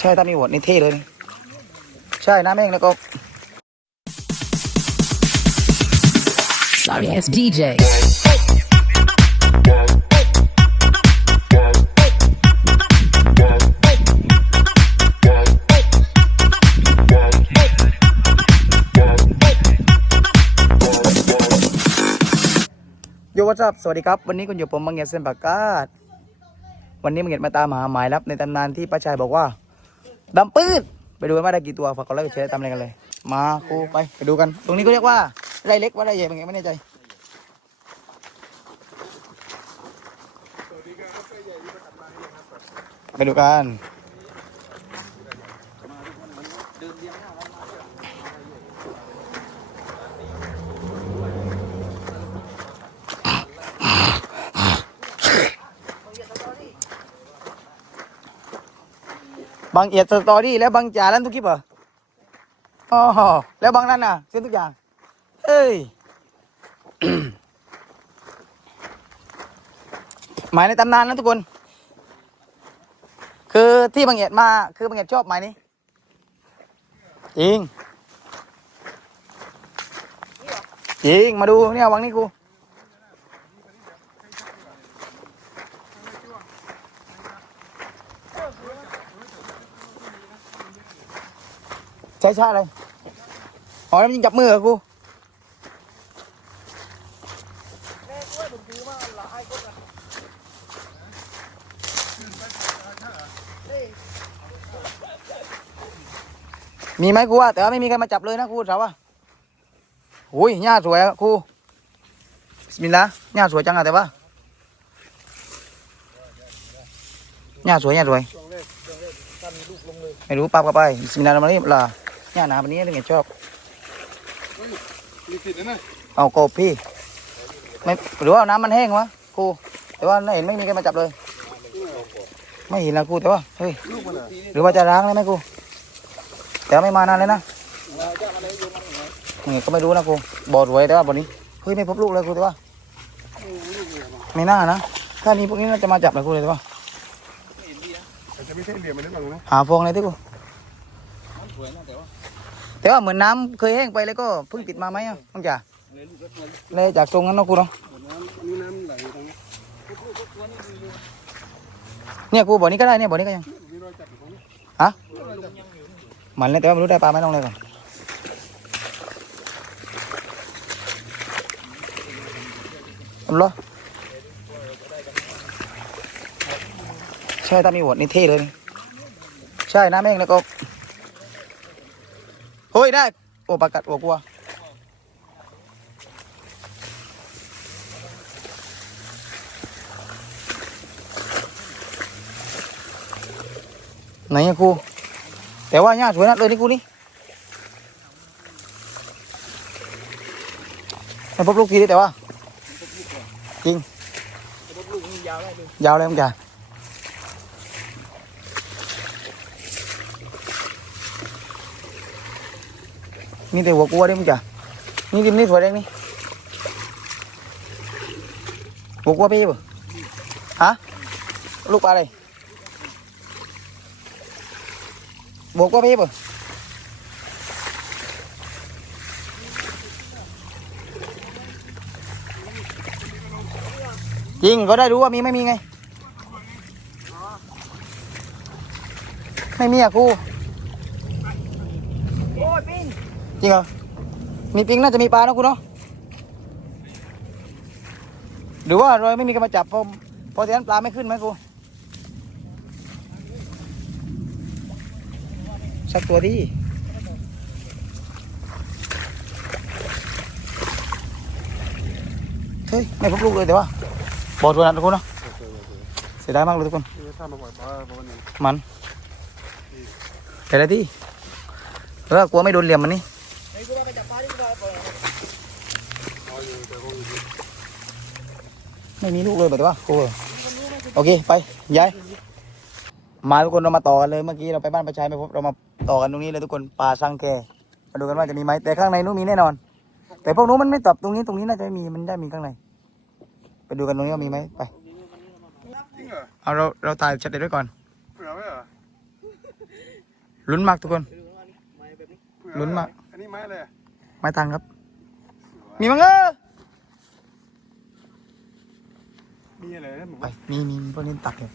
ใช่ถ้ามีโหวตนี่เท่เลยนี่ใช่นะแม่งแล้วก็ Sorry ass DJ. โยวัสบสวัสดีครับ วันนี้คุณอยู่ผมมังเงียเซนปากกาด วันนี้มังเห็นมาตามหาหมายรับในตำนานที่ป้าชายบอกว่าดำปืดไปดูกันว่าได้กี่ตัวฝากกดไลค์กดแชร์ตามอะไรกันเลย มาครูไปไปดูกัน ตรงนี้ก็เรียกว่าไรเล็กว่าไรใหญ่เป็นไงไม่แน่ใจไปดูกัน บางเอียดสตอรี่แล้วบางจ่าแล้วทุกคลิปเหรออ๋อแล้วบางนั้นน่ะเส้นทุกอย่าง เอ้ยหมายในตำนานนะทุกคน คือที่บางเอียดมาคือบางเอียดชอบหมายนี้จริงจริงมาดูเนี่ยวังนี้กู ใช่ใช่อะไร อ๋อแล้วมันยิงจับมือเหรอกูมีไหมครูว่าแต่ว่าไม่มีใครมาจับเลยนะครูถามว่าโอ้ยหญ้าสวยครูบิสมิลลาห์หญ้าสวยจังอะแต่ว่าหญ้าสวยหญ้าสวย ไม่รู้ปับเข้าไปบิสมิลลาห์เรามานี่ล่ะ หญ้าหนาแบบนี้ถึงจะชอบมีสิทธิ์นะนะเอากบพี่ไม่หรือว่าน้ำมันแห้งวะครูแต่ว่าไม่เห็นไม่มีใครมาจับเลย ไม่เห็นนะครูแต่ว่าเฮ้ยลูกมันอะหรือว่าจะล้างเลยไหมครูแต่ว่าไม่มานานเลยนะนี่ก็ไม่รู้นะครูบอดไว้แต่ว่าบนนี้เฮ้ยไม่พบลูกเลยครูแต่ว่าไม่น่านะถ้ามีพวกนี้น่าจะมาจับเลยครูเลยแต่ว่าแต่จะไม่ใช่เหลี่ยมมันนั่นหรอกนะหาฟองเลยที่ครู แต่ว่าเหมือนน้ำเคยแห้งไปแล้วก็เพิ่งติดมาไหมอะต้องจ่าเลยจากทรงนั้นเนาะครูเนาะเนี่ยครูบ่อนี้ก็ได้เนี่ยบ่อนี้ก็ยังมีรอยจับอยู่ตรงนี้ฮะมันเลยแต่ว่าไม่รู้ได้ปลาไหมลองเลยก่อนอาเหรอใช่ถ้ามีโหวตนี่เท่เลย ใช่นะแม่งแล้วก็ เฮ้ยได้โอ้ปลากัดโอ้กลัวไหนอะครูแต่ว่าหญ้าสวยนัดเลยนี่ครูนี่ไม่พบลูกทีนี้แต่ว่า จริง ยาวเลยมั้งจ้ะ นี่แต่หัวกลัวได้มั้งจ้ะนี่ดิมนี่สวยแดงนี่หัวกลัวพี่ป่ะฮะลูกปลาอะไรบวกลัวพี่ป่ะจริงก็ได้รู้ว่ามีไม่มีไง ไม่มีอะครู จริงเหรอ มีปิงน่าจะมีปลานะครูเนาะ หรือว่าเราไม่มีใครมาจับเพราะเพราะฉะนั้นปลาไม่ขึ้นไหมครูสักตัวดีเฮ้ยไม่พบลูกเลยแต่ว่าบอตัวนั้นทุกคนเนาะเสียดายมากเลยทุกคนมาปล่อยปลาประมาณนี้มันแต่ละที่เออกลัวไม่โดนเหลี่ยมมันนี่ รออยู่แต่คงอยู่ไม่มีลูกเลยแบบว่าโอ้โอเค ไปย้ายมาทุกคนเรามาต่อกันเลยเมื่อกี้เราไปบ้านประชายไม่พบเรามาต่อกันตรงนี้เลยทุกคนป่าสังแกมาดูกันว่าจะมีไหมแต่ข้างในนู้นมีแน่นอน แต่พวกนู้นมันไม่ตอบตรงนี้ตรงนี้น่าจะมีมันได้มีข้างในไปดูกันตรงนี้ว่ามีไหมไปงเหรอเอาเราเราถ่ายชัดเด็ดไว้ก่อนเผื่อไว้เหรอลุ้นมากทุกคนเผื่อลุ้นมากอั นนี้ไม้อะไรอะไม้ตังครับ มีมั้งเออมีอะไรนะผมไปมีมีมีพวกนี้ตักอยู่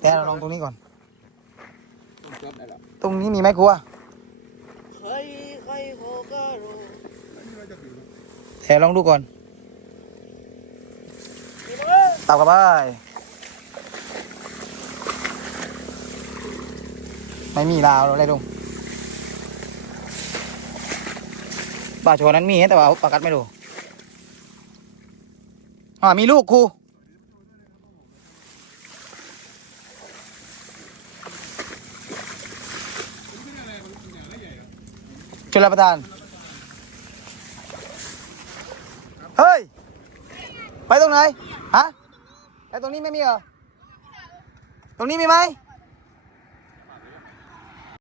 แต่เราลองตรงนี้ก่อน ตรงนี้มีไหมครัวใครใครเขาก็รู้แต่ลองดูก่อนตับกับไปไม่มีลาวอะไรดู ปลาชว์นั้นมีแต่ว่าปลากัดไม่ดูอ่ามีลูกครูชลประทาน เฮ้ย ไปตรงไหน ฮะไอตรงนี้ไม่มีเหรอ ตรงนี้มีไหม